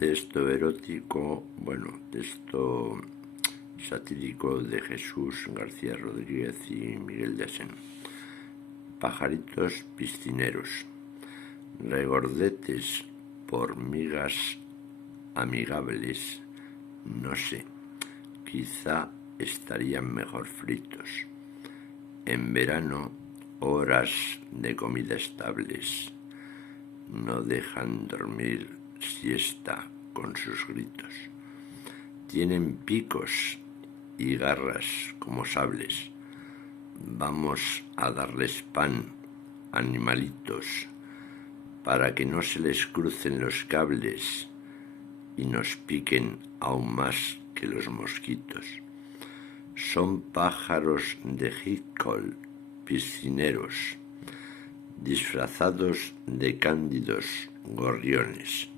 Texto erótico, texto satírico de Jesús García Rodríguez y Miguel de Asén. Pajaritos piscineros, regordetes por migas amigables, no sé, quizá estarían mejor fritos. En verano, horas de comida estables, no dejan dormir siesta con sus gritos. Tienen picos y garras como sables. Vamos a darles pan, animalitos, para que no se les crucen los cables y nos piquen aún más que los mosquitos. Son pájaros de Hitchcock, piscineros, disfrazados de cándidos gorriones.